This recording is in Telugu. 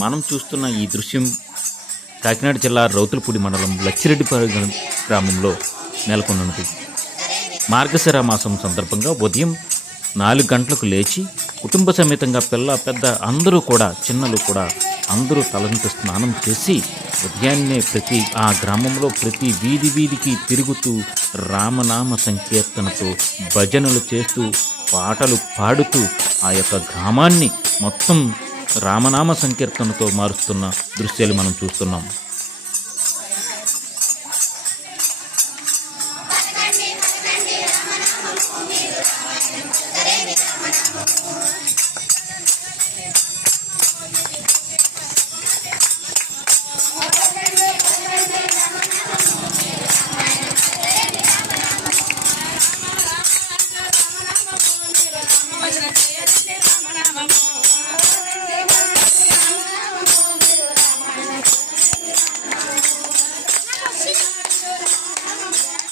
మనం చూస్తున్న ఈ దృశ్యం కాకినాడ జిల్లా రౌతులపూడి మండలం లచ్చిరెడ్డిపాలెం గ్రామంలో నెలకొన్నది. మార్గశిర మాసం సందర్భంగా ఉదయం నాలుగు గంటలకు లేచి కుటుంబ సమేతంగా పిల్ల పెద్ద అందరూ కూడా చిన్నలు కూడా అందరూ తలంత స్నానం చేసి ఉదయాన్నే ప్రతి ఆ గ్రామంలో ప్రతి వీధి వీధికి తిరుగుతూ రామనామ సంకీర్తనతో భజనలు చేస్తూ పాటలు పాడుతూ ఆ యొక్క గ్రామాన్ని మొత్తం రామనామ సంకీర్తనతో మారుస్తున్న దృశ్యాలు మనం చూస్తున్నాం.